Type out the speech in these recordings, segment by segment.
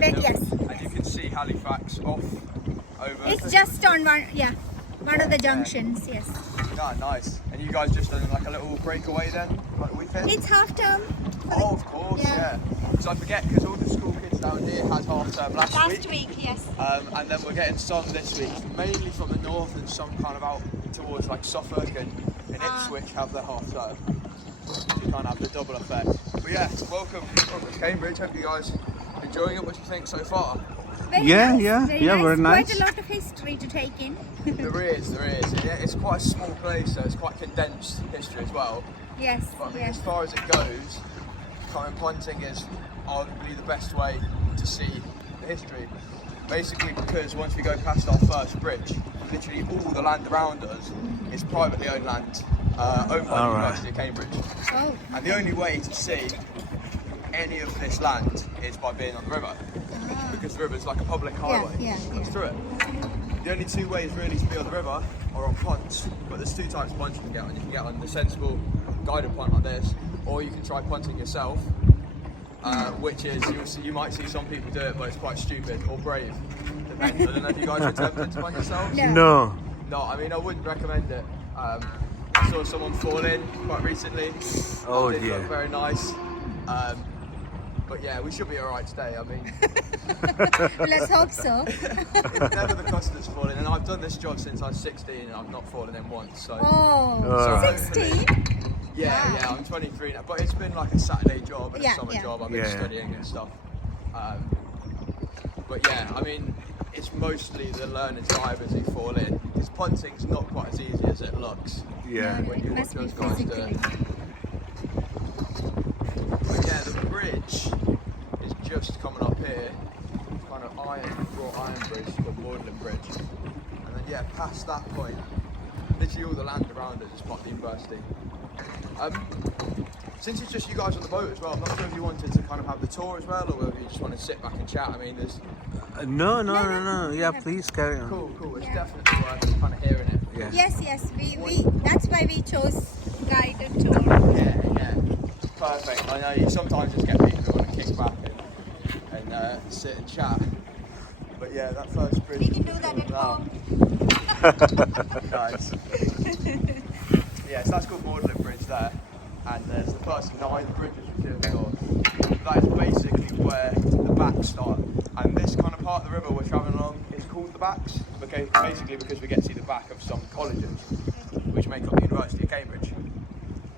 Yes. And you can see Halifax off over. It's just on one of the junctions. Yes. Ah, nice. And you guys just done like a little breakaway then, like a weekend? It's half term. Oh, of course, yeah. So I forget because all the school kids down here had half term last week. Yes. And then we're getting some this week, mainly from the north and some kind of out towards like Suffolk and Ipswich have their half term. So you kind of have the double effect. But yeah, welcome to Cambridge. Hope you guys are enjoying it. What do you think so far? Very Yeah, very nice. Quite a lot of history to take in. There is. Yeah, it's quite a small place, so it's quite condensed history as well. Yes. But I mean, as far as it goes, Punting is arguably the best way to see the history. Basically because once we go past our first bridge, literally all the land around us is privately owned land, owned by the University of Cambridge. Oh. And the only way to see any of this land is by being on the river, because the river is like a public highway that goes through it. The only two ways really to be on the river are on punts, but there's two types of punts you can get on. You can get on the sensible guided punt like this, or you can try punting yourself, which is, you might see some people do it, but it's quite stupid or brave. Depends. I don't know if you guys are attempting to punt yourselves. No. No, I mean I wouldn't recommend it. I saw someone fall in quite recently. Oh it did dear. look very nice. But yeah, we should be alright today. I mean, Let's hope so. it's never the cost that's falling, and I've done this job since I was 16 and I've not fallen in once. So. Oh, 16? Yeah, I'm 23 now, but it's been like a Saturday job and a summer job. I've been Yeah. studying and stuff. But yeah, I mean, it's mostly the learners drivers who fall in, because punting's not quite as easy as it looks. Yeah. When you watch those guys do it. But yeah, the bridge is just coming up here. It's kind of wrought iron bridge called Magdalen Bridge. And then yeah, past that point, literally all the land around it is part of the university. Since it's just you guys on the boat as well, I'm not sure if you wanted to kind of have the tour as well, or whether you just want to sit back and chat. I mean, there's... No. Yeah, please carry on. Cool. It's definitely worth kind of hearing it. Yeah. Yes. We that's why we chose guided tour. Yeah. Perfect. I know you sometimes just get people who want to kick back and sit and chat. But yeah, that first bridge. We can do that at home. Nice. Yeah, so that's called Magdalen Bridge there. And there's the first 9 bridges we see on the north. That is basically where the backs start. And this kind of part of the river we're travelling along is called the backs, basically because we get to see the back of some colleges, which make up the University of Cambridge.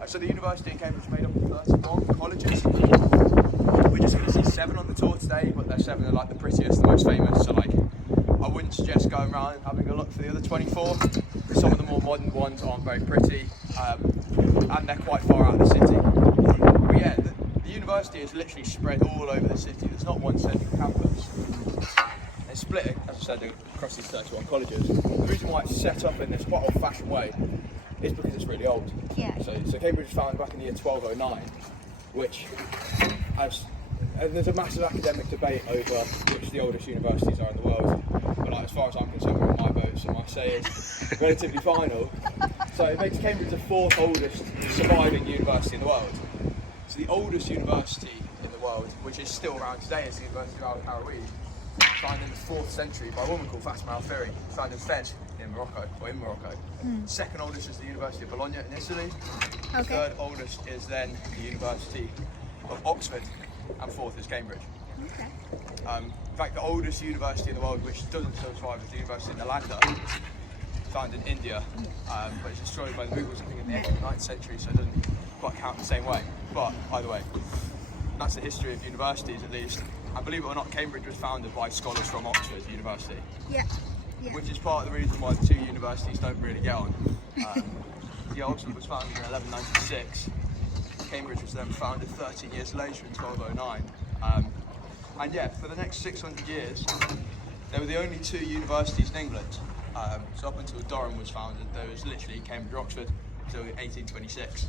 So the University of Cambridge is made up of 31 colleges. We're just going to see 7 on the tour today, but they're 7 are like the prettiest, the most famous. So like, I wouldn't suggest going around and having a look for the other 24. Some of the more modern ones aren't very pretty, and they're quite far out of the city. But yeah, the university is literally spread all over the city. There's not one central campus. It's split, as I said, across these 31 colleges. The reason why it's set up in this quite old-fashioned way is because it's really old. Yeah. So Cambridge was founded back in the year 1209, which and there's a massive academic debate over which the oldest universities are in the world. But like, as far as I'm concerned, we're in my vote, so my say is relatively final. So it makes Cambridge the 4th oldest surviving university in the world. So the oldest university in the world, which is still around today, is the University of Al-Qarawiyyi, founded in the 4th century by a woman called Fatima al-Fihri, founded in Fez in Morocco. Second oldest is the University of Bologna in Italy. Okay. Third oldest is then the University of Oxford, and 4th is Cambridge. Okay. In fact, the oldest university in the world, which doesn't still survive, is the University of Nalanda, founded in India, but it's destroyed by the Mughals, I think, in the 8th and 9th century, so it doesn't quite count the same way. But either way, that's the history of universities, at least. And believe it or not, Cambridge was founded by scholars from Oxford University. Yeah. Which is part of the reason why the two universities don't really get on. Oxford was founded in 1196. Cambridge was then founded 13 years later in 1209. And yeah, for the next 600 years, there were the only 2 universities in England. So up until Durham was founded, there was literally Cambridge, Oxford, until 1826.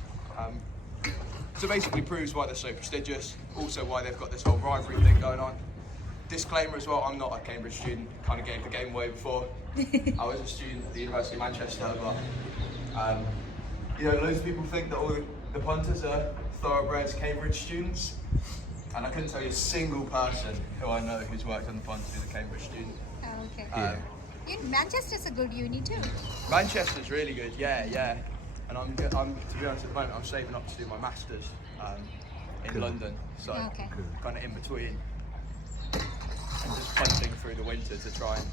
So basically proves why they're so prestigious, also why they've got this whole rivalry thing going on. Disclaimer as well, I'm not a Cambridge student, kind of gave the game away before. I was a student at the University of Manchester, but loads of people think that all the punters are thoroughbred Cambridge students. And I couldn't tell you a single person who I know who's worked on the Punting who's a Cambridge student. Oh, okay. Manchester's a good uni too. Manchester's really good, yeah. And I'm to be honest, at the moment, I'm saving up to do my masters in London, so kind of in between, and just punting through the winter to try and.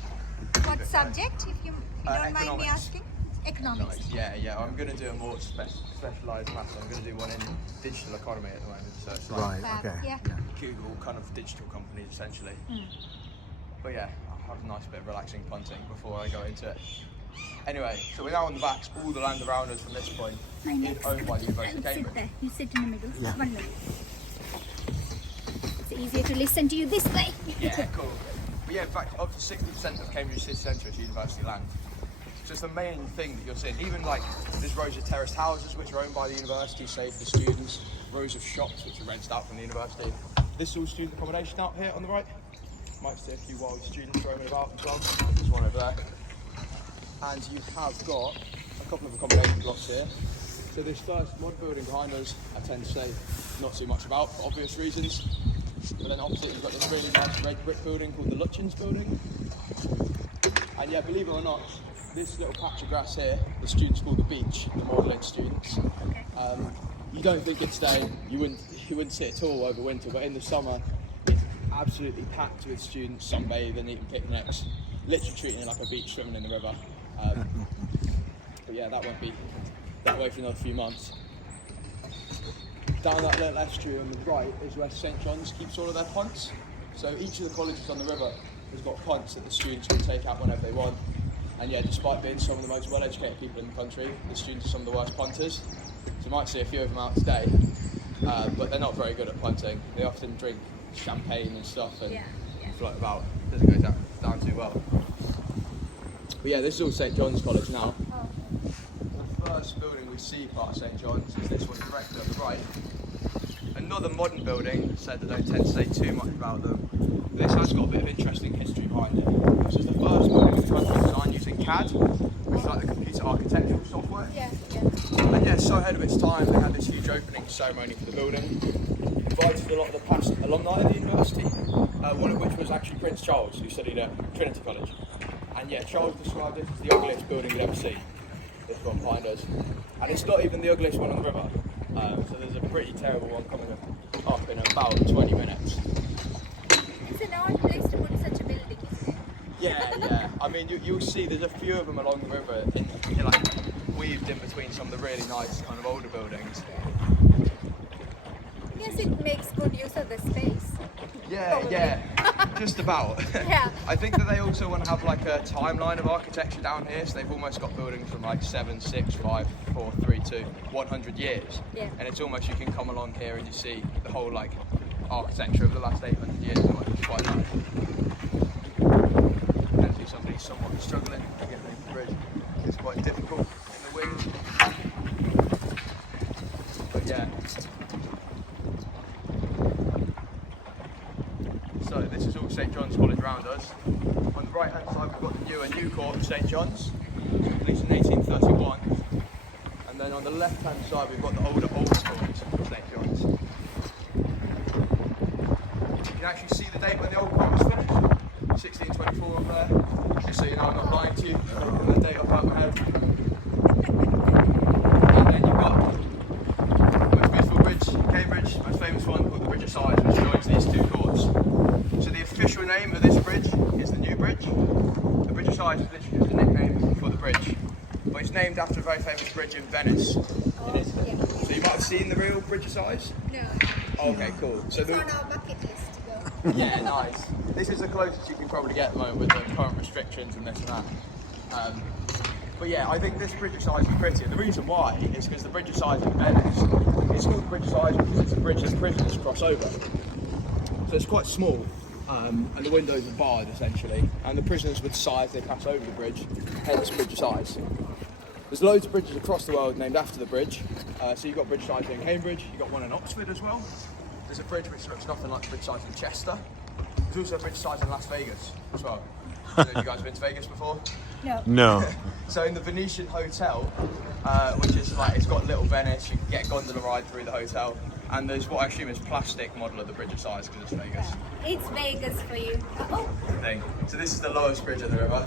What subject, if you don't mind me asking? Economics. Yeah. I'm going to do a more specialised maths. I'm going to do one in digital economy at the moment, so it's like Google kind of digital companies essentially. But yeah, I'll have a nice bit of relaxing punting before I go into it. Anyway, so we're now on the backs. All the land around us from this point is owned by the University of Cambridge. Sit there. You sit in the middle. Yeah. 1 minute. It's easier to listen to you this way. Yeah, cool. But yeah, in fact, up to 60% of Cambridge city centre is university land. So it's the main thing that you're seeing. Even like there's rows of terraced houses which are owned by the university, saved for students. Rows of shops which are rented out from the university. This is all student accommodation out here on the right. Might see a few wild students roaming about as well. There's one over there. And you have got a couple of accommodation blocks here. So this first mod building behind us, I tend to say not too much about for obvious reasons. But then opposite you've got this really nice red brick building called the Lutyens building. And yeah, believe it or not, this little patch of grass here, the students call the beach, the Magdalene students. You don't think it's day, you wouldn't see it at all over winter, but in the summer it's absolutely packed with students sunbathing, eating picnics, literally treating it like a beach, swimming in the river. But yeah, that won't be that way for another few months. Down that little estuary on the right is where St John's keeps all of their punts. So each of the colleges on the river has got punts that the students can take out whenever they want. And yeah, despite being some of the most well-educated people in the country, the students are some of the worst punters. So you might see a few of them out today, but they're not very good at punting. They often drink champagne and stuff and float about. Doesn't go down too well. But yeah, this is all St John's College now. The first building we see part of St John's is this one directly on the right. Another modern building, said that I don't tend to say too much about them. This has got a bit of interesting history behind it. This is the first building in the country designed using CAD, which is like the computer architectural software. And yeah, so ahead of its time, they had this huge opening ceremony for the building. Invited a lot of the past alumni of the university, one of which was actually Prince Charles, who studied at Trinity College. And yeah, Charles described it as the ugliest building you'd ever see. This one behind us. And it's not even the ugliest one on the river. So there's a pretty terrible one coming up in about 20 minutes. It's an odd place to put such a building, isn't it? Yeah. I mean, you'll see there's a few of them along the river, like weaved in between some of the really nice kind of older buildings. Yes, it makes good use of the space. Yeah, just about. Yeah. I think that they also want to have like a timeline of architecture down here, so they've almost got buildings from like 7, 6, 5, 4, 3, 2, 100 years. Yeah. And it's almost you can come along here and you see the whole like architecture of the last 800 years, which is quite nice. And see somebody somewhat struggling to get over the bridge. It's quite difficult in the wind. But yeah. So this is all St John's College around us. On the right hand side we've got the new court of St John's, which was completed in 1831. And then on the left hand side we've got the older old court of St John's. You can actually see the date when the old court was finished, 1624 up there. Just so you know I'm not lying to you, I'm making the date up out of my head. And then you've got the most beautiful bridge in Cambridge, most famous one called the Bridge of Sighs, which joins these two courts. So the official name of this bridge is the New Bridge. The Bridge of Sighs is literally just a nickname for the bridge. But it's named after a very famous bridge in Venice, in Italy. Yeah. So you might have seen the real Bridge of Sighs? No. Okay, cool. So It's on our bucket list to go. yeah, nice. This is the closest you can probably get at the moment with the current restrictions and this and that. But yeah, I think this Bridge of Sighs is pretty. And the reason why is because the Bridge of Sighs in Venice, it's called the Bridge of Sighs because it's a bridge that prisoners cross over. So it's quite small, and the windows are barred essentially, and the prisoners would sigh as they pass over the bridge, hence Bridge of Sighs. There's loads of bridges across the world named after the bridge. So you've got Bridge of Sighs in Cambridge, you've got one in Oxford as well. There's a bridge which looks nothing like the Bridge of Sighs in Chester. There's also a Bridge of Sighs in Las Vegas as well. Have you guys been to Vegas before? No. So in the Venetian Hotel, which is like, it's got Little Venice, you can get a gondola ride through the hotel. And there's what I assume is plastic model of the bridge of size because it's Vegas. It's Vegas for you. Oh, Thing. So this is the lowest bridge of the river.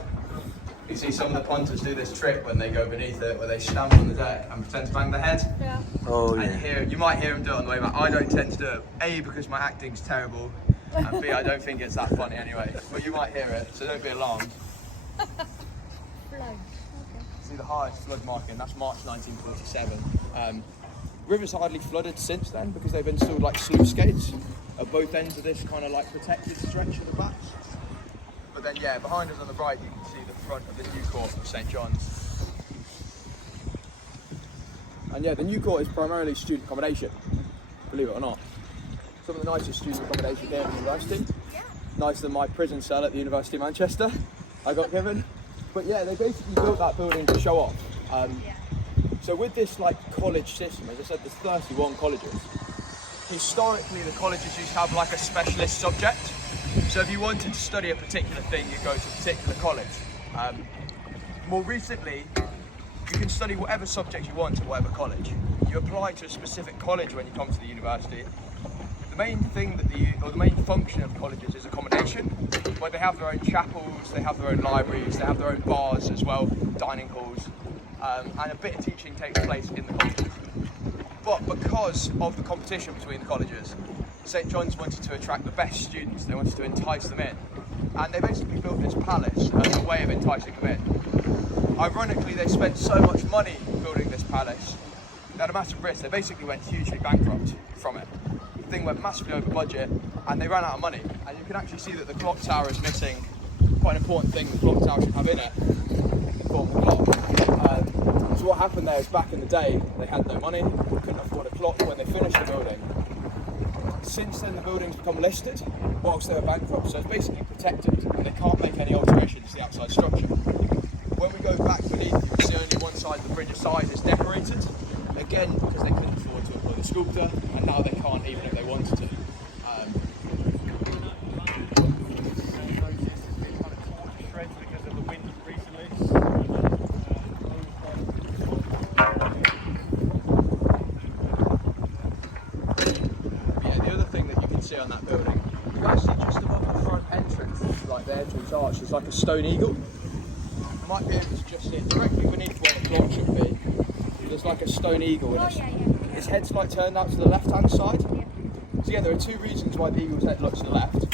You see some of the punters do this trick when they go beneath it, where they stand on the deck and pretend to bang their head. yeah. Oh And you might hear them do it on the way back. I don't tend to do it. A, because my acting's terrible, and B, I don't think it's that funny anyway. But you might hear it, so don't be alarmed. See the highest flood marking, that's March 1947. River's hardly flooded since then because they've installed like sluice gates at both ends of this kind of like protected stretch of the back. But then yeah, behind us on the right you can see the front of the new court of St John's. And yeah, the new court is primarily student accommodation, believe it or not. Some of the nicest student accommodation here at the university. Nicer than my prison cell at the University of Manchester I got given. But yeah, they basically built that building to show off. So with this like college system, as I said, there's 31 colleges. Historically, the colleges used to have like a specialist subject. So if you wanted to study a particular thing, you go to a particular college. More recently, you can study whatever subject you want at whatever college. You apply to a specific college when you come to the university. The main thing the main function of colleges is accommodation, where they have their own chapels, they have their own libraries, they have their own bars as well, dining halls. And a bit of teaching takes place in the colleges. But because of the competition between the colleges, St John's wanted to attract the best students, they wanted to entice them in. And they basically built this palace as a way of enticing them in. Ironically, they spent so much money building this palace, they had a massive risk, they basically went hugely bankrupt from it. The thing went massively over budget and they ran out of money. And you can actually see that the clock tower is missing quite an important thing the clock tower should have in it, the form of the clock. So what happened there is back in the day, they had no money, couldn't afford a clock when they finished the building. Since then the building's become listed, whilst they were bankrupt, so it's basically protected and they can't make any alterations to the outside structure. When we go back beneath, you can see only one side of the bridge of size is decorated, again because they couldn't afford to employ the sculptor, and now they can't even if they wanted to. On that building, you actually just above the front entrance, like the entrance arch, there's like a stone eagle. You might be able to just see it directly beneath where the clock should be. There's like a stone eagle, and its head's like turned out to the left-hand side. So yeah, there are two reasons why the eagle's head looks to the left.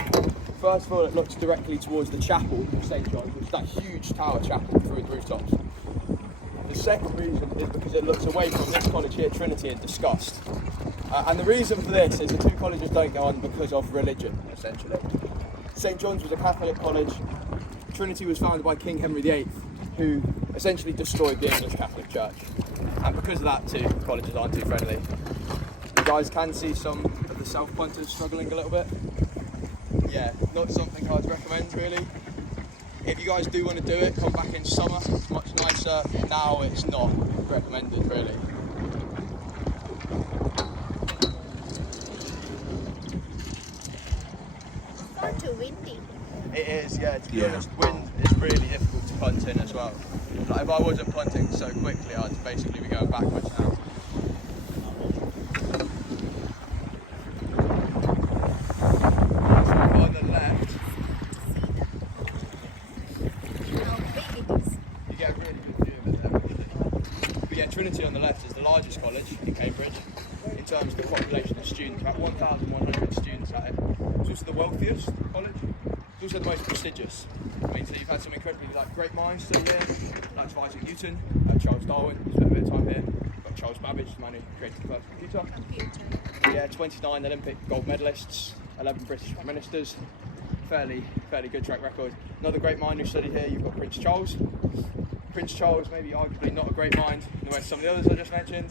First of all, it looks directly towards the chapel of St John's, which is that huge tower chapel through the rooftops. The second reason is because it looks away from this college here, Trinity, in disgust. And the reason for this is the two colleges don't go on because of religion, essentially. St John's was a Catholic college. Trinity was founded by King Henry VIII, who essentially destroyed the English Catholic Church. And because of that, two colleges aren't too friendly. You guys can see some of the South punters struggling a little bit. Yeah, not something I'd recommend, really. If you guys do want to do it, come back in summer. It's much nicer. Now it's not recommended, really. Too windy. It is, yeah. To be honest, wind is really difficult to punt in as well. Like if I wasn't punting so quickly, I'd basically be going backwards now. On the left, How big it is. you get a really good view of it there. But yeah, Trinity on the left is the largest college in Cambridge in terms of the population of students. About 1,100 students at it. It's also the wealthiest college. It's also the most prestigious. I mean, so you've had some incredibly great minds still here, like Isaac Newton, Charles Darwin, who spent a bit of time here. You've got Charles Babbage, the man who created the first computer. Yeah, 29 Olympic gold medalists, 11 British ministers. Fairly good track record. Another great mind who studied here, you've got Prince Charles. Prince Charles, maybe arguably not a great mind in the way some of the others I just mentioned.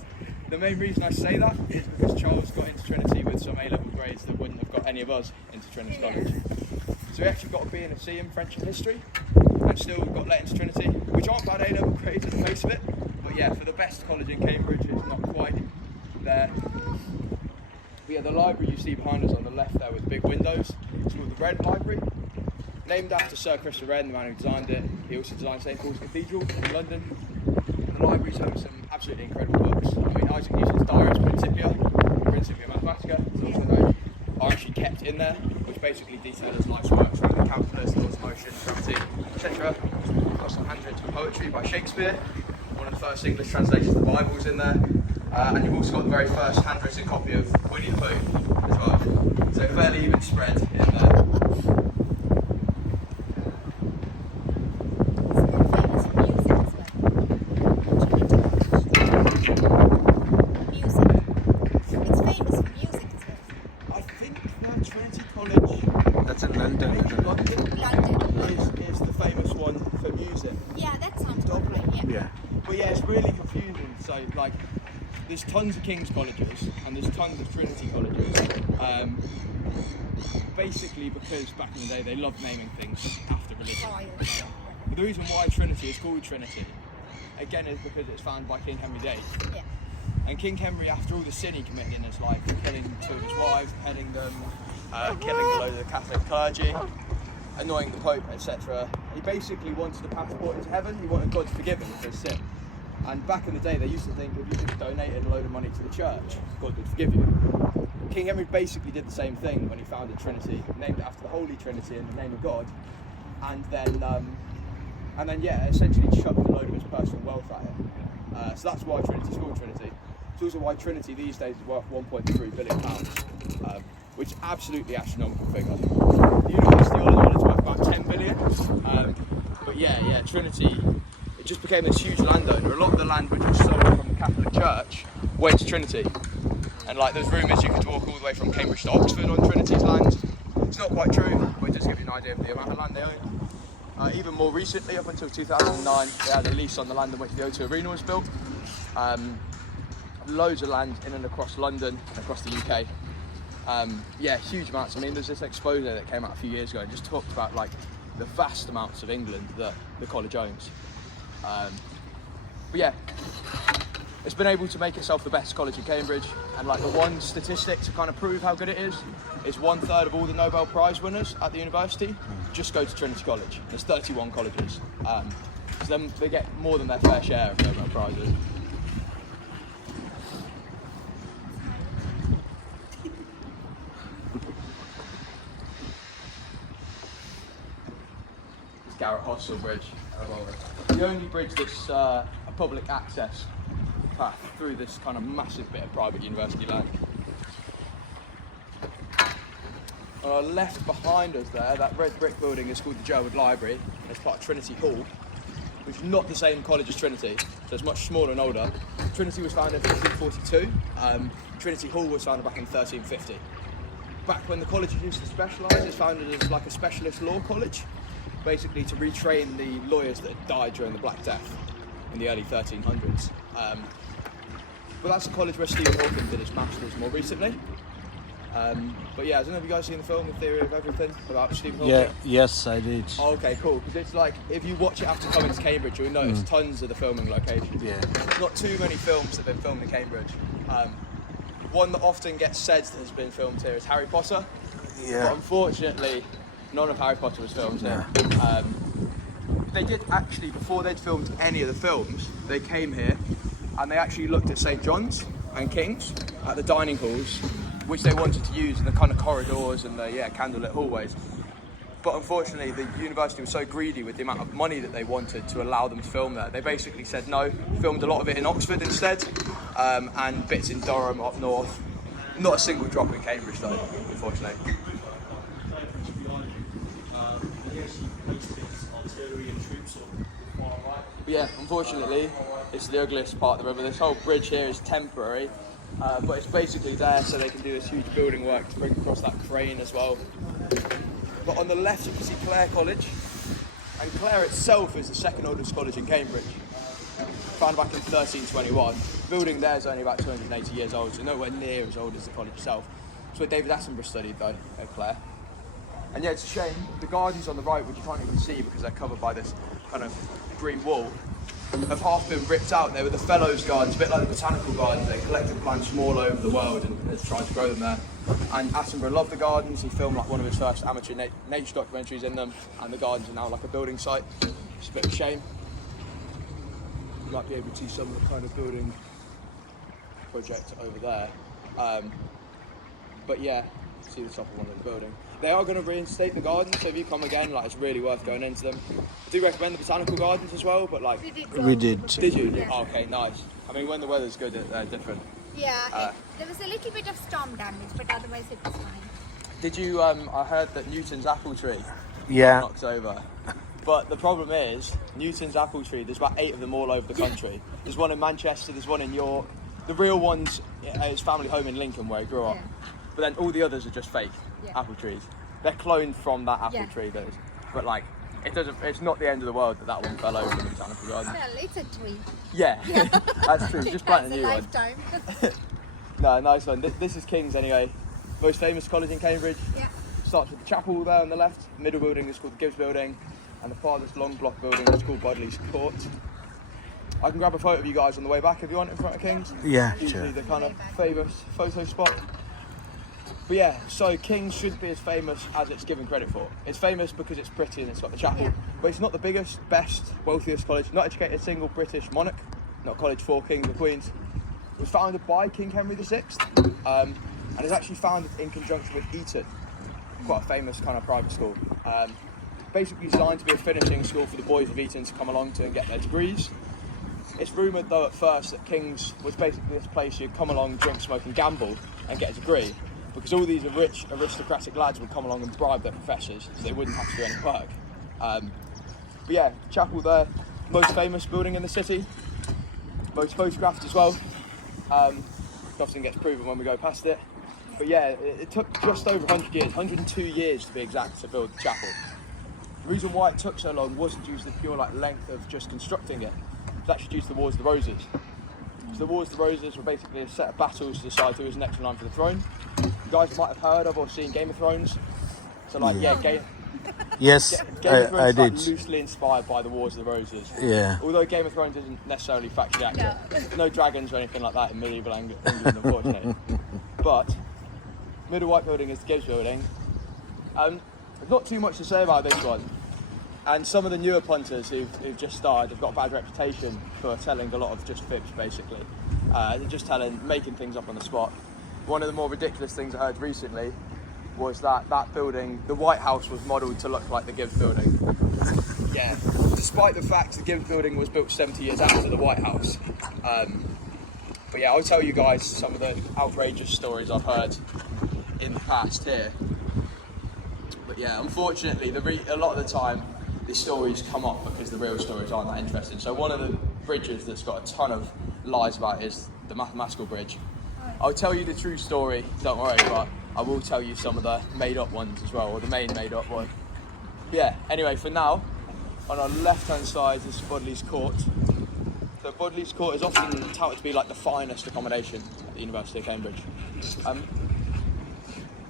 The main reason I say that is because Charles got into Trinity with some A-level grades that wouldn't have got any of us into Trinity College. So he actually got a B and a C in French and history, and still got let into Trinity, which aren't bad A-level grades at the face of it, but yeah, for the best college in Cambridge, it's not quite there. But yeah, the library you see behind us on the left there with big windows, it's called the Wren Library, named after Sir Christopher Wren, the man who designed it. He also designed St Paul's Cathedral in London. The library's home to some absolutely incredible books. I mean, Isaac Newton's Diaries Principia, Principia Mathematica, as also known, are actually kept in there, which basically detail his life's works around the calculus, laws of motion, gravity, etc. Got some handwritten poetry by Shakespeare. One of the first English translations of the Bible is in there. And you've also got the very first handwritten copy of Winnie the Pooh as well. So fairly even spread in there. That's in London, isn't it? London. Is the famous one for music. Yeah, that sounds about right, yeah. Yeah. But yeah, it's really confusing. So like, there's tons of King's colleges and there's tons of Trinity colleges. Basically because back in the day they loved naming things after religion. Oh, yeah. But the reason why Trinity is called Trinity, again, is because it's founded by King Henry VIII. Yeah. And King Henry, after all the sin he committed in his life, killing two of his wives, beheading them, killing a load of the Catholic clergy, annoying the Pope, etc. He basically wanted a passport into heaven. He wanted God to forgive him for his sin. And back in the day, they used to think if you just donated a load of money to the church, God would forgive you. King Henry basically did the same thing when he founded Trinity, named it after the Holy Trinity in the name of God, and then yeah, essentially chucked a load of his personal wealth at it. So that's why Trinity's called Trinity. It's also why Trinity these days is worth £1.3 billion, which is absolutely astronomical figure. The university all in all is worth about 10 billion. But yeah, Trinity, it just became this huge landowner. A lot of the land which was sold from the Catholic Church went to Trinity. And like, there's rumours you could walk all the way from Cambridge to Oxford on Trinity's land. It's not quite true, but it does give you an idea of the amount of land they own. Even more recently, up until 2009, they had a lease on the land in which the O2 Arena was built. Loads of land in and across London and across the UK. Yeah, huge amounts. I mean, there's this expose that came out a few years ago and just talked about like the vast amounts of England that the college owns. But yeah, it's been able to make itself the best college in Cambridge, and like the one statistic to kind of prove how good it is 1/3 of all the Nobel Prize winners at the university just go to Trinity College. There's 31 colleges, so then they get more than their fair share of Nobel Prizes. Garrett Hostel Bridge, the only bridge that's a public access path through this kind of massive bit of private university land. Left behind us there, that red brick building is called the Jerwood Library. It's part of Trinity Hall, which is not the same college as Trinity, so it's much smaller and older. Trinity was founded in 1542, Trinity Hall was founded back in 1350. Back when the college used to specialise, it's founded as like a specialist law college, basically to retrain the lawyers that had died during the Black Death in the early 1300s. But that's a college where Stephen Hawking did his masters more recently. But yeah, I don't know if you guys seen the film, The Theory of Everything, about Stephen Hawking? Yeah, yes, I did. Oh, okay, cool. Because it's like, if you watch it after coming to Cambridge, you'll notice tons of the filming locations. Yeah. Not too many films that have been filmed in Cambridge. One that often gets said that has been filmed here is Harry Potter. Yeah. But unfortunately, none of Harry Potter was filmed here. They did actually, before they'd filmed any of the films, they came here and they actually looked at St. John's and King's at the dining halls, which they wanted to use in the kind of corridors and the candlelit hallways. But unfortunately, the university was so greedy with the amount of money that they wanted to allow them to film there. They basically said no, filmed a lot of it in Oxford instead, and bits in Durham up north. Not a single drop in Cambridge though, unfortunately. But yeah, unfortunately, it's the ugliest part of the river. This whole bridge here is temporary, but it's basically there so they can do this huge building work to bring across that crane as well. But on the left you can see Clare College, and Clare itself is the second oldest college in Cambridge, founded back in 1321. The building there is only about 280 years old, so nowhere near as old as the college itself. That's where David Attenborough studied though, at Clare. And yeah, it's a shame, the gardens on the right, which you can't even see because they're covered by this kind of green wall, have half been ripped out. They were the Fellows Gardens, a bit like the botanical gardens. They collected plants from all over the world and has tried to grow them there. And Attenborough loved the gardens. He filmed like one of his first amateur nature documentaries in them, and the gardens are now like a building site. It's a bit of a shame. You might be able to see some of the kind of building project over there. But yeah, see the top of one of the building. They are going to reinstate the gardens, so if you come again, like, it's really worth going into them. I do recommend the botanical gardens as well, but like... We did. Did you? Yeah. Oh, okay, nice. I mean, when the weather's good, they're different. Yeah, there was a little bit of storm damage, but otherwise it was fine. Did you, I heard that Newton's apple tree Yeah. knocked over. But the problem is, Newton's apple tree, there's about 8 of them all over the country. There's one in Manchester, there's one in York. The real one's at his family home in Lincoln where he grew up. Yeah. But then all the others are just fake apple trees. They're cloned from that apple tree, that is. But like, it's not the end of the world that one fell over in the botanical garden. Well, it's a tree. Yeah, that's true. Just plant a new one. Lifetime. No, nice one. This is King's anyway. Most famous college in Cambridge. Yeah. Starts with the chapel there on the left. The middle building is called the Gibbs Building. And the farthest long block building is called Bodley's Court. I can grab a photo of you guys on the way back if you want in front of King's. Yeah, Usually sure. the kind of famous photo spot. But yeah, so King's should be as famous as it's given credit for. It's famous because it's pretty and it's got the chapel, but it's not the biggest, best, wealthiest college. Not educated a single British monarch, not college for kings or queens. It was founded by King Henry VI, and is actually founded in conjunction with Eton, quite a famous kind of private school. Basically designed to be a finishing school for the boys of Eton to come along to and get their degrees. It's rumoured though at first that King's was basically this place you'd come along, drink, smoke and gamble and get a degree, because all these rich aristocratic lads would come along and bribe their professors so they wouldn't have to do any work. But yeah, chapel there, most famous building in the city, most photographed as well. Often gets proven when we go past it. But yeah, it took just over 100 years, 102 years to be exact, to build the chapel. The reason why it took so long wasn't due to the pure length of just constructing it. It's actually due to the Wars of the Roses. So the Wars of the Roses were basically a set of battles to decide who was next in line for the throne. You guys might have heard of or seen Game of Thrones. So Yes, Game of Thrones I is like did. loosely inspired by the Wars of the Roses. Yeah. Although Game of Thrones isn't necessarily factually accurate. No dragons or anything like that in medieval England, unfortunately. But Middle White Building is the Gibbs Building. There's not too much to say about this one. And some of the newer punters who've just started have got a bad reputation for telling a lot of just fibs, basically. They're just making things up on the spot. One of the more ridiculous things I heard recently was that building, the White House, was modelled to look like the Gibbs Building. Yeah, despite the fact the Gibbs Building was built 70 years after the White House. But yeah, I'll tell you guys some of the outrageous stories I've heard in the past here. But yeah, unfortunately, a lot of the time, the stories come up because the real stories aren't that interesting. So one of the bridges that's got a ton of lies about is the mathematical bridge. I'll tell you the true story, don't worry, but I will tell you some of the made-up ones as well, or the main made-up one. Yeah, anyway, for now, on our left-hand side is Bodley's Court. So Bodley's Court is often touted to be like the finest accommodation at the University of Cambridge.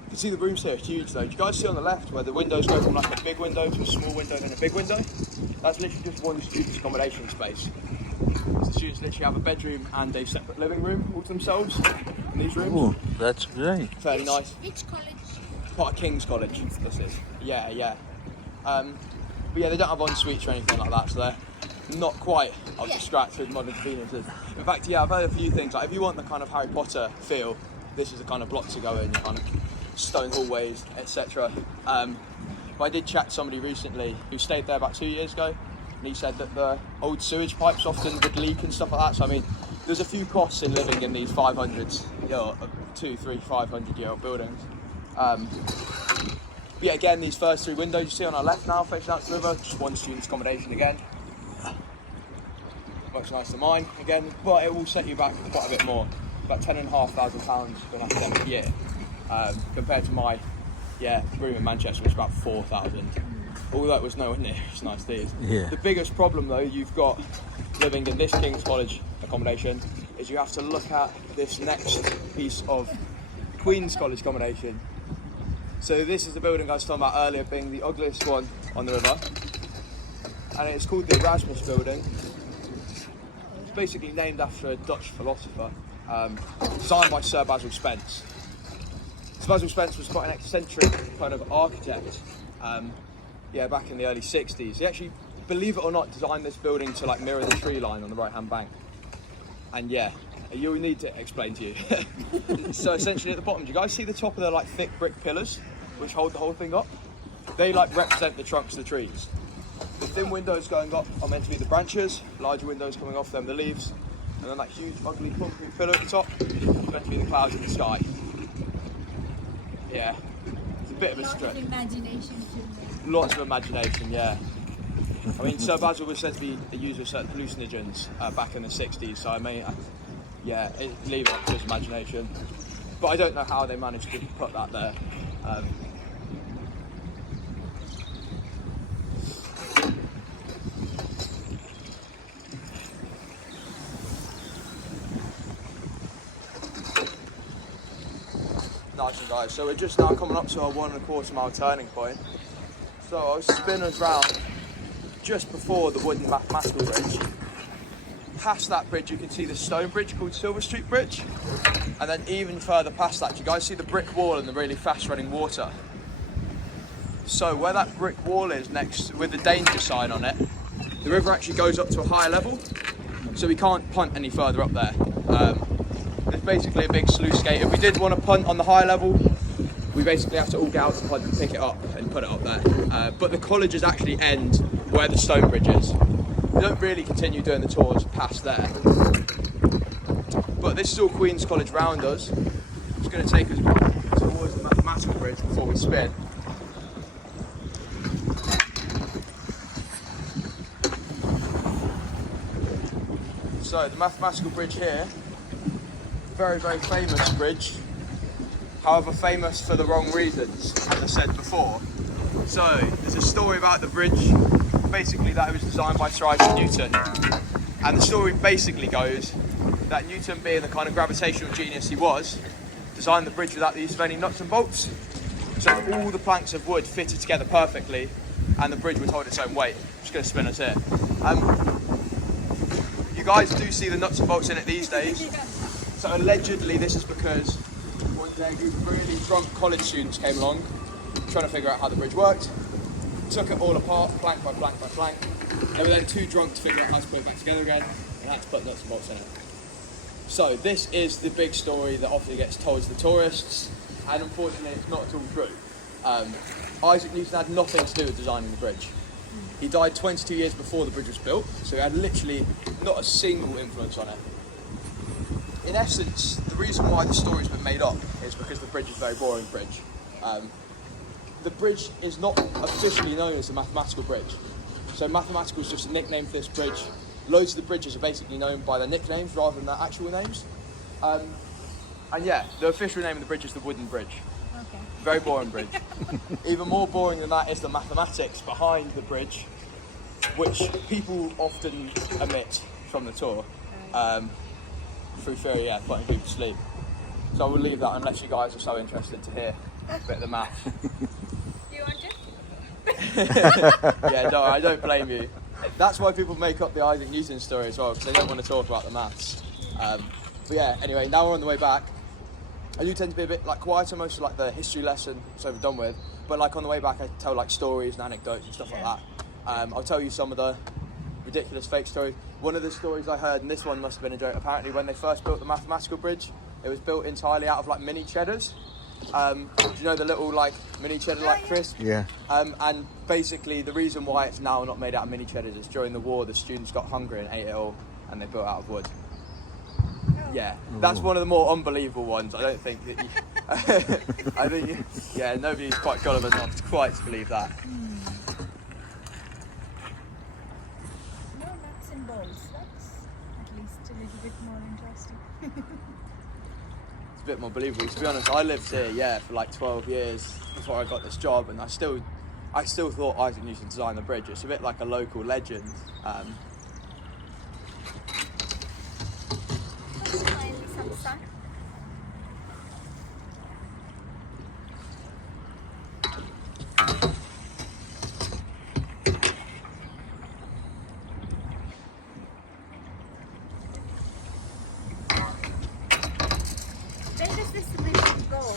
You can see the rooms here are huge though. Do you guys see on the left where the windows go from like a big window to a small window and a big window? That's literally just one student's accommodation space. So students literally have a bedroom and a separate living room all to themselves in these rooms. Oh, that's great. Fairly nice. Which college? Part of King's College, this is. Yeah. But yeah, they don't have en-suites or anything like that, so they're not quite up to scratch with modern conveniences. In fact, yeah, I've heard a few things. Like if you want the kind of Harry Potter feel, this is the kind of block to go in. You kind of stone hallways, etc. But I did chat to somebody recently who stayed there about 2 years ago, and he said that the old sewage pipes often would leak and stuff like that. So I mean, there's a few costs in living in these 500s, 2, 3, 500-year-old buildings. But yeah, again, these first 3 windows you see on our left now, facing out to the river, just one student's accommodation again. Much nicer than mine again, but it will set you back quite a bit more, about £10,500 for an academic year. Compared to my room in Manchester, which is about 4,000. Although it was nowhere near as nice these. Yeah. The biggest problem though you've got living in this King's College accommodation is you have to look at this next piece of Queen's College accommodation. So this is the building I was talking about earlier being the ugliest one on the river. And it's called the Erasmus Building. It's basically named after a Dutch philosopher, designed by Sir Basil Spence. Basil Spence was quite an eccentric kind of architect, back in the early 60s. He actually, believe it or not, designed this building to like mirror the tree line on the right-hand bank. And yeah, you'll need to explain to you. So essentially at the bottom, do you guys see the top of the like thick brick pillars which hold the whole thing up? They like represent the trunks of the trees. The thin windows going up are meant to be the branches, larger windows coming off them the leaves, and then that huge ugly concrete pillar at the top is meant to be the clouds in the sky. Yeah, it's a bit of a stretch. Lots of imagination too. Lots of imagination, yeah. I mean, Sir Basil was said to be a user of certain hallucinogens back in the 60s, so I mean, yeah, leave it up to his imagination. But I don't know how they managed to put that there. Nice one, guys. So we're just now coming up to our 1.25 mile turning point. So I'll spin us round just before the wooden mathematical bridge. Past that bridge you can see the stone bridge called Silver Street Bridge, and then even further past that, you guys see the brick wall and the really fast running water. So where that brick wall is next with the danger sign on it, the river actually goes up to a higher level, so we can't punt any further up there. It's basically a big sluice gate. If we did want to punt on the high level, we basically have to all get out to punt and pick it up and put it up there. But the colleges actually end where the stone bridge is. We don't really continue doing the tours past there. But this is all Queen's College round us. It's going to take us towards the mathematical bridge before we spin. So the mathematical bridge here, very, very famous bridge. However, famous for the wrong reasons, as I said before. So there's a story about the bridge, basically that it was designed by Sir Isaac Newton. And the story basically goes that Newton, being the kind of gravitational genius he was, designed the bridge without the use of any nuts and bolts. So all the planks of wood fitted together perfectly, and the bridge would hold its own weight. I'm just going to spin us here. You guys do see the nuts and bolts in it these days. So allegedly this is because one day a group of really drunk college students came along, trying to figure out how the bridge worked, took it all apart, plank by plank by plank. They were then too drunk to figure out how to put it back together again, and had to put nuts and bolts in it. So this is the big story that often gets told to the tourists, and unfortunately it's not at all true. Isaac Newton had nothing to do with designing the bridge. He died 22 years before the bridge was built, so he had literally not a single influence on it. In essence, the reason why the story's been made up is because the bridge is a very boring bridge. The bridge is not officially known as the mathematical bridge. So mathematical is just a nickname for this bridge. Loads of the bridges are basically known by their nicknames rather than their actual names. And yeah, the official name of the bridge is the wooden bridge. Okay. Very boring bridge. Even more boring than that is the mathematics behind the bridge, which people often omit from the tour. Through fear, yeah, putting people to sleep. So I will leave that unless you guys are so interested to hear a bit of the math. You want it? Yeah, no, I don't blame you. That's why people make up the Isaac Newton story as well, because they don't want to talk about the maths. But yeah, anyway, now we're on the way back. I do tend to be a bit like quieter, most of like the history lesson, it's over done with. But like on the way back, I tell like stories and anecdotes and stuff like that. I'll tell you some of the ridiculous fake stories. One of the stories I heard, and this one must have been a joke, apparently when they first built the mathematical bridge, it was built entirely out of like mini cheddars. Do you know the little like mini cheddar like crisp? Yeah. And basically the reason why it's now not made out of mini cheddars is during the war the students got hungry and ate it all, and they built it out of wood. Yeah, that's one of the more unbelievable ones. I don't think that you, I think, yeah, nobody's quite gullible enough to quite believe that. No nuts and bolts. That's at least a little bit more interesting. It's a bit more believable. To be honest, I lived here, yeah, for like 12 years before I got this job, and I still thought Isaac Newton designed the bridge. It's a bit like a local legend. Finally some sun. Where does this river go?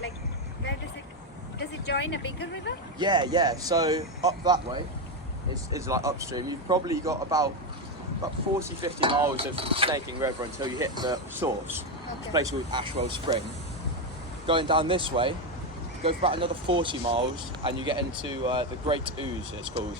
Like, where does it join a bigger river? Yeah. So up that way is like upstream. You've probably got about about 40, 50 miles of snaking river until you hit the source, a place called Ashwell Spring. Going down this way, go for about another 40 miles and you get into the Great Ouse, it's called,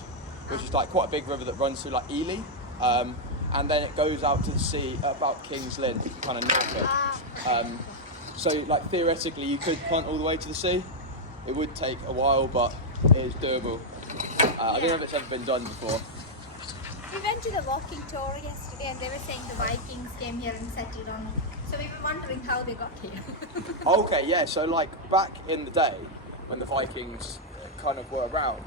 which is like quite a big river that runs through like Ely, and then it goes out to the sea at about King's Lynn, kind of north. So like theoretically you could punt all the way to the sea. It would take a while, but it is doable. I don't know if it's ever been done before. We went to the walking tour yesterday and they were saying the Vikings came here and settled on it. So we were wondering how they got here. Okay, yeah, so like back in the day when the Vikings kind of were around,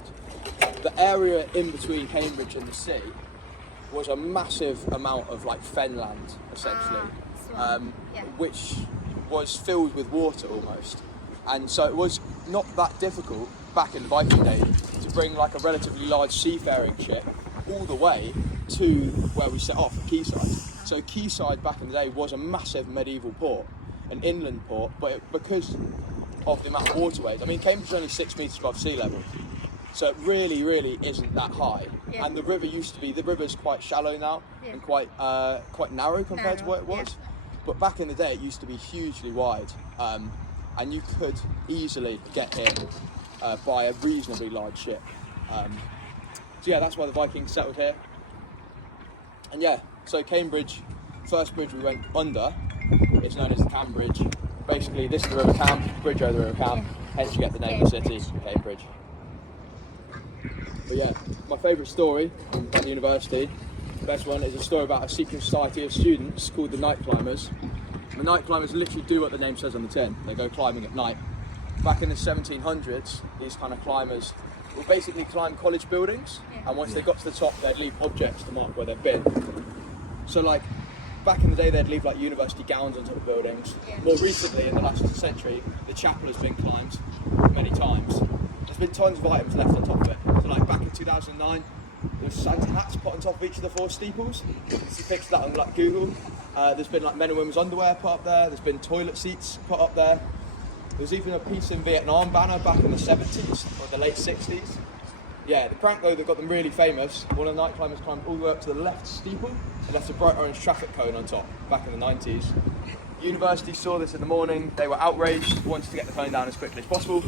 the area in between Cambridge and the sea was a massive amount of like fenland, essentially, which was filled with water almost. And so it was not that difficult back in the Viking days to bring like a relatively large seafaring ship all the way to where we set off, Quayside. So Quayside back in the day was a massive medieval port, an inland port, but because of the amount of waterways, I mean Cambridge is only 6 metres above sea level, so it really isn't that high. Yeah. And the river used to be, the river's quite shallow now, and quite narrow compared to what it was. But back in the day it used to be hugely wide, and you could easily get here by a reasonably large ship. So yeah, that's why the Vikings settled here. And yeah, so Cambridge, first bridge we went under, it's known as the Cam Bridge. Basically this is the River Cam, bridge over the River Cam, hence you get the name of the city, Cambridge. But yeah, my favourite story at the university, the best one, is a story about a secret society of students called the Night Climbers. The Night Climbers literally do what the name says on the tin, they go climbing at night. Back in the 1700s, these kind of climbers would basically climb college buildings, and once they got to the top they'd leave objects to mark where they've been. So like back in the day they'd leave like university gowns on top of buildings. More recently, in the last century, the chapel has been climbed many times. There's been tons of items left on top of it. So like back in 2009 there was Santa hats put on top of each of the 4 steeples. You can see pictures of that on like Google. There's been like men and women's underwear put up there, there's been toilet seats put up there. There was even a Peace in Vietnam banner back in the 70s or the late 60s. Yeah, the prank though that got them really famous, one of the night climbers climbed all the way up to the left steeple and left a bright orange traffic cone on top back in the 90s. University saw this in the morning, they were outraged, wanted to get the cone down as quickly as possible.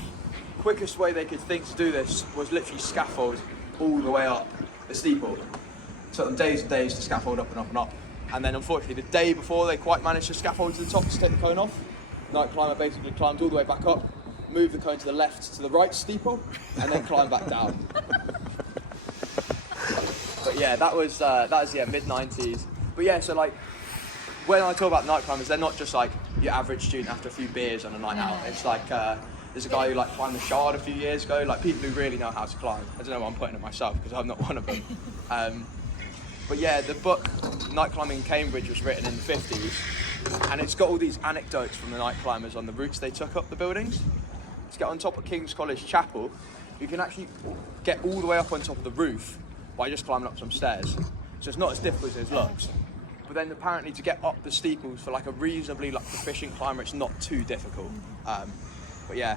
Quickest way they could think to do this was literally scaffold all the way up the steeple. It took them days and days to scaffold up and up and up. And then unfortunately the day before they quite managed to scaffold to the top to take the cone off, night climber basically climbed all the way back up, moved the cone to the left to the right steeple, and then climbed back down. But yeah, that was mid-90s. But yeah, so like when I talk about night climbers, they're not just like your average student after a few beers on a night out. It's like there's a guy who like climbed the Shard a few years ago, like people who really know how to climb. I don't know why I'm putting it myself because I'm not one of them. But yeah, the book Night Climbing in Cambridge was written in the 50s, and it's got all these anecdotes from the night climbers on the routes they took up the buildings. To get on top of King's College Chapel, you can actually get all the way up on top of the roof by just climbing up some stairs. So it's not as difficult as it looks. But then apparently to get up the steeples for like a reasonably like proficient climber, it's not too difficult. But yeah,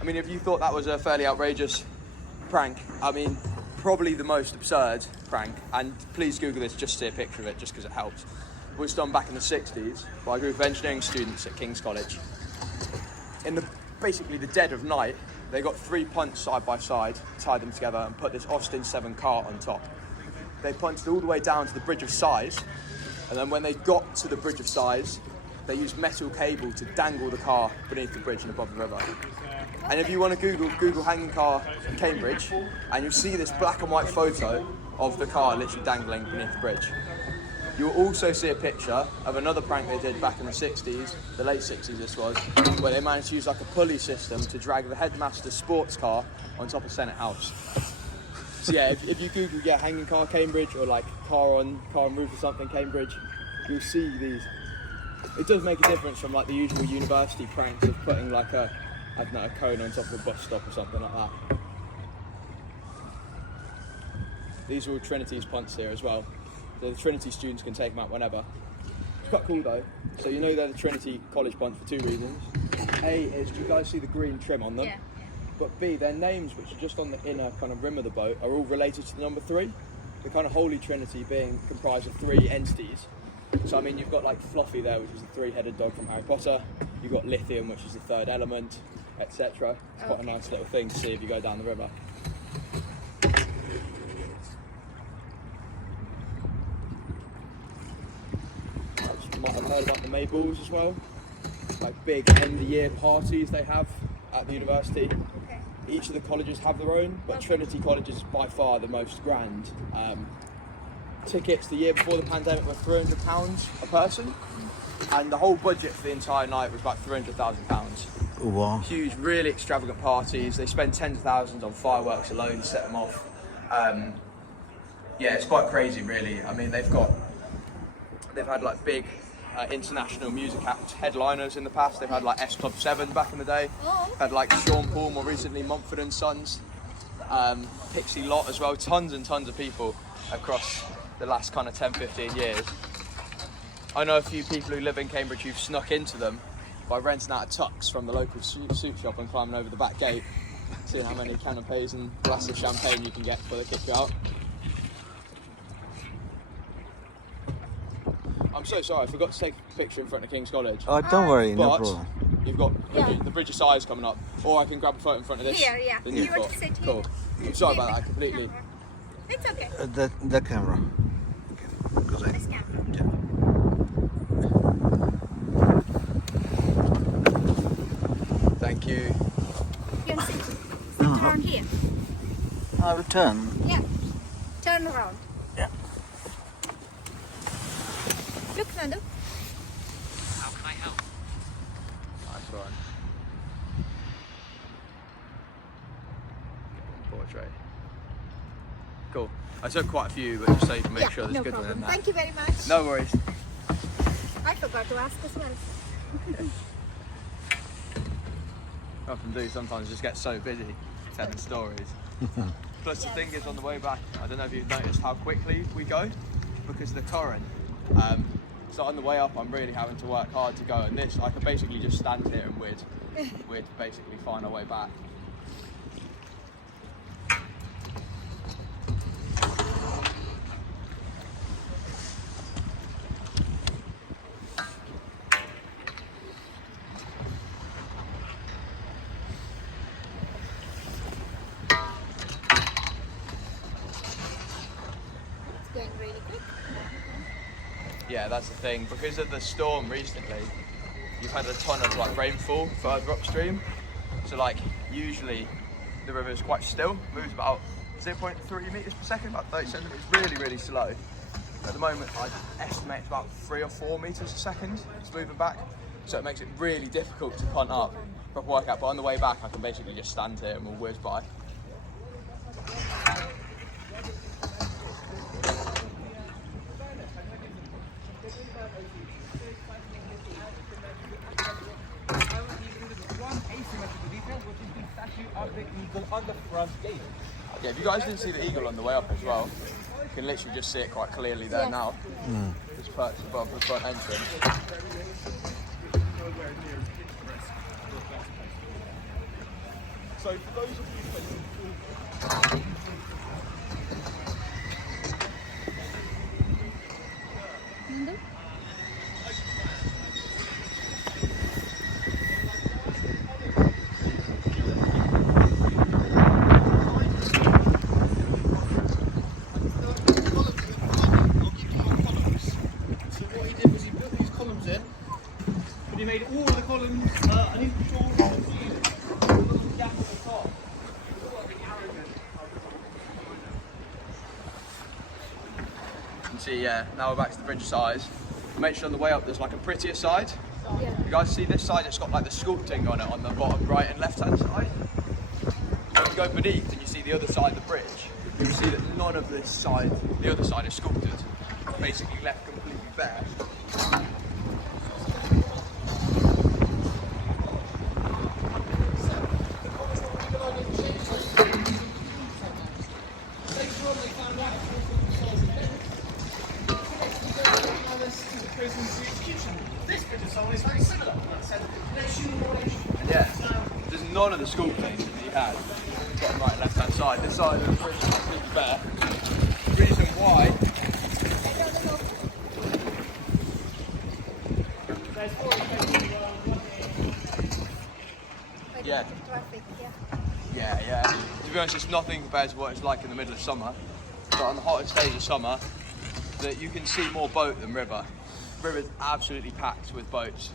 I mean, if you thought that was a fairly outrageous prank, I mean, probably the most absurd prank, and please Google this just to see a picture of it, just because it helps, was done back in the 60s by a group of engineering students at King's College. In basically the dead of night, they got 3 punts side by side, tied them together and put this Austin 7 cart on top. They punted all the way down to the Bridge of Sighs, and then when they got to the Bridge of Sighs, they used metal cable to dangle the car beneath the bridge and above the river. And if you want to Google hanging car Cambridge, and you'll see this black and white photo of the car literally dangling beneath the bridge. You'll also see a picture of another prank they did back in the 60s, the late 60s this was, where they managed to use like a pulley system to drag the headmaster's sports car on top of Senate House. So yeah, if you Google hanging car Cambridge or like car on roof or something Cambridge, you'll see these. It does make a difference from like the usual university pranks of putting like a cone on top of a bus stop or something like that. These are all Trinity's punts here as well. So the Trinity students can take them out whenever. It's quite cool though. So you know they're the Trinity College punts for 2 reasons. A is, do you guys see the green trim on them? Yeah. But B, their names, which are just on the inner kind of rim of the boat, are all related to the number 3. the kind of Holy Trinity being comprised of 3 entities. So I mean, you've got like Fluffy there, which is the 3-headed dog from Harry Potter. You've got Lithium, which is the 3rd element, etc. It's quite a nice little thing to see if you go down the river. You might have heard about the Mayballs as well, like big end-of-year parties they have at the university. Okay. Each of the colleges have their own, but Trinity College is by far the most grand. Tickets the year before the pandemic were £300 a person, and the whole budget for the entire night was about £300,000. Wow. Huge, really extravagant parties. They spend tens of thousands on fireworks alone to set them off. Yeah, it's quite crazy, really. I mean, they've had like big international music acts, headliners in the past. They've had like S Club 7 back in the day. Oh. Had like Sean Paul, more recently Mumford and Sons, Pixie Lott as well. Tons and tons of people across the last kind of 10-15 years. I know a few people who live in Cambridge who've snuck into them by renting out a tux from the local soup shop and climbing over the back gate, seeing how many canapes and glasses of champagne you can get before they kick you out. I'm so sorry, I forgot to take a picture in front of King's College. Oh, don't worry, no But problem. you've got the Bridge of Sighs coming up, or I can grab a photo in front of this. Here, yeah. the new You want court. to sit here? Cool. I'm sorry about that, I completely... It's okay. The camera. Because This camera. yeah. Thank you. You want to sit around here? I will turn. Yeah. Turn around. Yeah. Look, Nandu. Nice one. Portrait. Cool. I took quite a few, but just so you can make sure there's no a good problem. one in there. Thank you very much. No worries. I forgot to ask as well. I often do sometimes just get so busy telling stories. Plus the thing is, on the way back, I don't know if you've noticed how quickly we go because of the current. So on the way up I'm really having to work hard to go, and this I could basically just stand here and we'd basically find our way back. It's going really quick. Yeah, that's the thing. Because of the storm recently, you've had a ton of like rainfall further upstream. So like usually the river is quite still, moves about 0.3 meters per second, about 30 centimeters, really, really slow. At the moment, I estimate it's about 3 or 4 meters a second it's moving back. So it makes it really difficult to punt up, proper workout. But on the way back, I can basically just stand here and we'll whiz by. On the front gate. Yeah, if you guys didn't see the eagle on the way up as well, you can literally just see it quite clearly there now. It's perched above the front entrance. So for those of you Nandu? He made all the columns an inch shorter and a little gap at the top. You can see, yeah, now we're back to the Bridge of Sighs. I mentioned on the way up there's like a prettier side. Yeah. You guys see this side? It's got like the sculpting on it on the bottom right and left hand side. When you go beneath and you see the other side of the bridge, you will see that none of this side, the other side, is sculpted. It's basically left completely bare. This bit of song is very similar. Yeah, there's none of the sculpting that you had. Bottom right and left hand side. This side of the bridge is completely bare. The reason honest, it's nothing compared to what it's like in the middle of summer. But on the hottest days of summer, that you can see more boat than river. River's absolutely packed with boats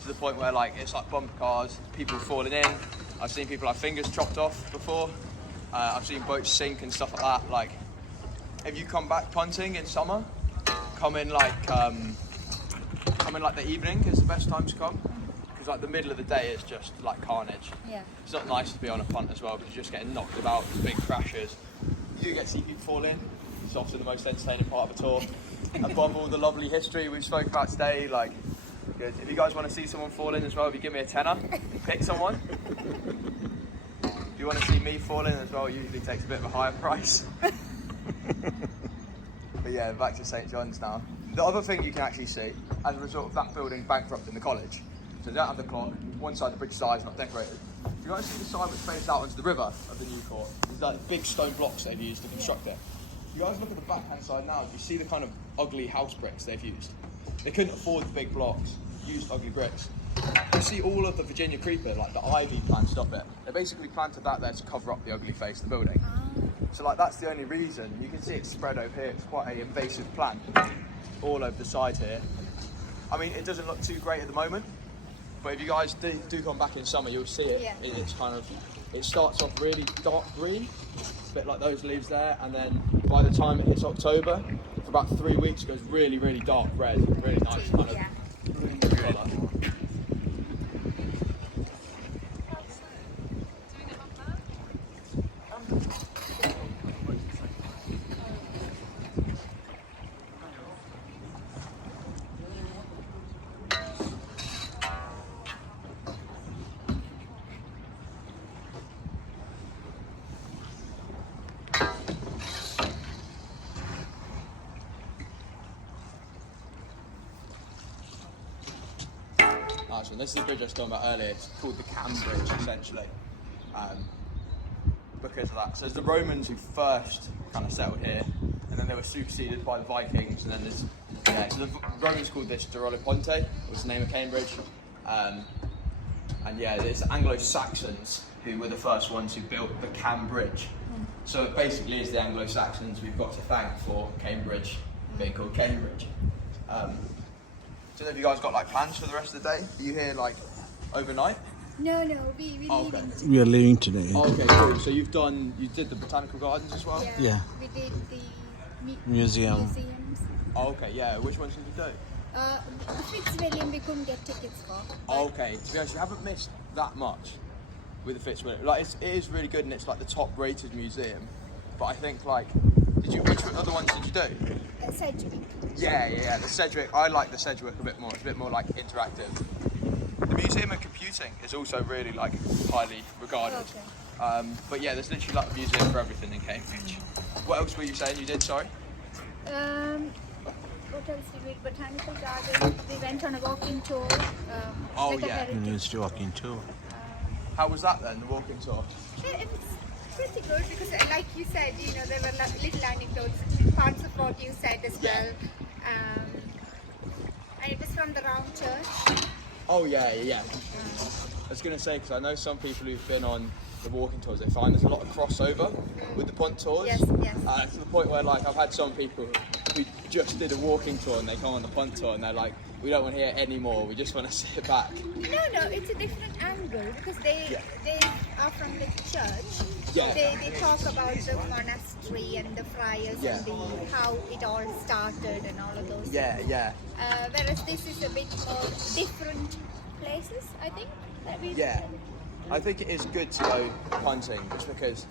to the point where like it's like bumper cars, people falling in. I've seen people have fingers chopped off before. I've seen boats sink and stuff like that. Like, if you come back punting in summer, come in like the evening is the best time to come, because like the middle of the day is just like carnage. Yeah. It's not nice to be on a punt as well, because you're just getting knocked about, there's big crashes. You do get to see people fall in. It's often the most entertaining part of a tour. Above all the lovely history we've spoken about today, like, good. If you guys want to see someone fall in as well, if you give me a tenner, pick someone. If you want to see me fall in as well, it usually takes a bit of a higher price. But yeah, back to St John's now. The other thing you can actually see, as a result of that building bankrupting the college, so they don't have the clock, one side of the bridge side is not decorated. If you guys see the side which faces out onto the river of the new court, there's like big stone blocks they've used to construct it. You guys look at the backhand side now, you see the kind of ugly house bricks they've used. They couldn't afford the big blocks, used ugly bricks. You see all of the Virginia creeper, like the ivy planted up it. They basically planted that there to cover up the ugly face of the building. So like that's the only reason. You can see it spread over here. It's quite an invasive plant all over the side here. I mean, it doesn't look too great at the moment, but if you guys do come back in summer, you'll see it. Yeah. It's kind of, it starts off really dark green, a bit like those leaves there, and then by the time it hits October, for about 3 weeks, it goes really, really dark red, really nice kind of colour. Nice one. This is the bridge I was talking about earlier. It's called the Cam Bridge, essentially, because of that. So it's the Romans who first kind of settled here, and then they were superseded by the Vikings, and then there's, yeah, so the Romans called this Ponte, was the name of Cambridge, and yeah, it's Anglo-Saxons who were the first ones who built the Cam Bridge. So it basically is the Anglo-Saxons we've got to thank for Cambridge being called Cambridge. So have you guys got like plans for the rest of the day? Are you here like overnight? No, we Okay. leaving. We are leaving today. Oh, okay, cool. So you did the botanical gardens as well? Yeah. We did the Museum. museums. Oh, okay, yeah. Which ones did you do? The Fitzwilliam we couldn't get tickets for. Oh, okay. To be honest, you haven't missed that much with the Fitzwilliam. Like it is really good, and it's like the top-rated museum. But I think like, which other ones did you do? Sedgwick. Yeah. The Sedgwick. I like the Sedgwick a bit more. It's a bit more like interactive. The Museum of Computing is also really like highly regarded. Okay. But yeah, there's literally like a museum for everything in Cambridge. What else were you saying you did? Sorry. What else did we? Botanical garden. We went on a walking tour. Oh, like a yeah. heritage. University walking tour. How was that then? The walking tour. It was pretty good because, like you said, you know, there were little anecdotes, parts of what you said as well. And it was from the Round Church. Oh yeah. I was going to say, because I know some people who've been on the walking tours, they find there's a lot of crossover with the punt tours. Yes. To the point where like I've had some people who just did a walking tour and they come on the punt tour and they're like, we don't want to hear any more, we just want to sit back. No, it's a different angle because they are from the church. Yeah. They talk about the monastery and the friars Yeah. and how it all started and all of those things. Yeah. Whereas this is a bit more different places, I think. That we I think it is good to go punting just because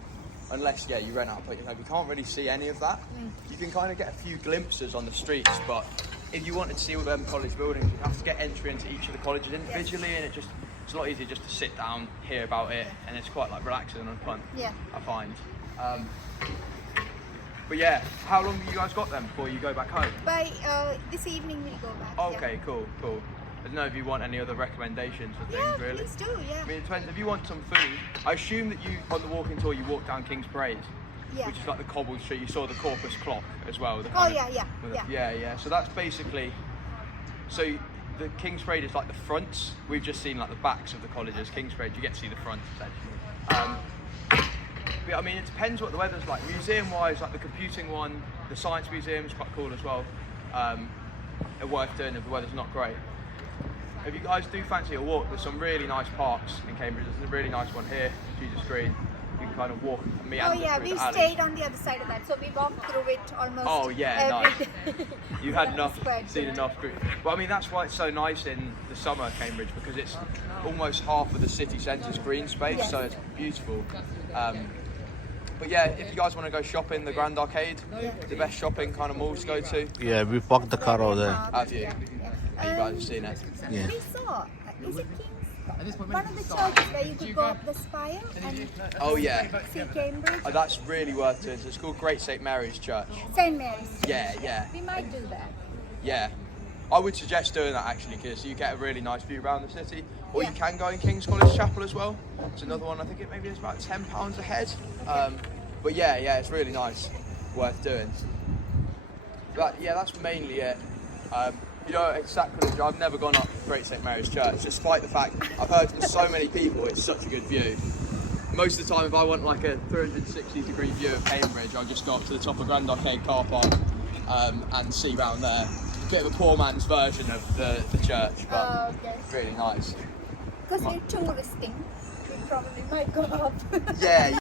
unless you rent out a punt, you can't really see any of that. You can kind of get a few glimpses on the streets, but if you wanted to see all them college buildings, you have to get entry into each of the colleges individually, and it's a lot easier just to sit down, hear about it, and it's quite like relaxing on a punt. Yeah. I find. But yeah, how long have you guys got then before you go back home? By this evening we'll go back. Okay, cool. I don't know if you want any other recommendations or things, Yeah, really. please do, yeah. I mean, it depends. If you want some food, I assume that you, on the walking tour, you walk down King's Parade, Yeah. which is like the cobbled street. You saw the Corpus clock as well. Yeah. So that's basically, so the King's Parade is like the fronts. We've just seen like the backs of the colleges. King's Parade, you get to see the fronts essentially. But, I mean, it depends what the weather's like. Museum-wise, like the computing one, the science museum is quite cool as well. They're worth doing if the weather's not great. If you guys do fancy a walk, there's some really nice parks in Cambridge. There's a really nice one here, Jesus Green. You can kind of walk and meander Oh yeah, through we the alley. stayed on the other side of that, so we walked through it almost. Oh yeah, every nice. day. You had That enough, was quite seen good. enough green. Well, I mean, that's why it's so nice in the summer, Cambridge, because it's almost half of the city centre's green space, Yes. so it's beautiful. But yeah, if you guys want to go shopping, the Grand Arcade, the best shopping kind of malls to go to. Yeah, we parked the car over there. Have you? And you guys have seen it. Yeah. We saw, is it King's? One of the churches where you could go up the spire and Oh yeah, see Cambridge. that's really worth doing. So it's called Great St Mary's Church. St. Mary's. Yeah, yeah, We might do that. yeah. I would suggest doing that actually, because you get a really nice view around the city. Or you Yeah. can go in King's College Chapel as well. It's another one. I think it maybe is about £10 a head. But yeah, it's really nice, worth doing. But yeah, that's mainly it. You know, it's sacrilege. I've never gone up Great St Mary's Church, despite the fact I've heard from so many people it's such a good view. Most of the time, if I want like a 360-degree view of Cambridge, I'll just go up to the top of Grand Arcade car park and see round there. A bit of a poor man's version of the church, but Okay. really nice. Because we're touristing, we probably might go up. Yeah.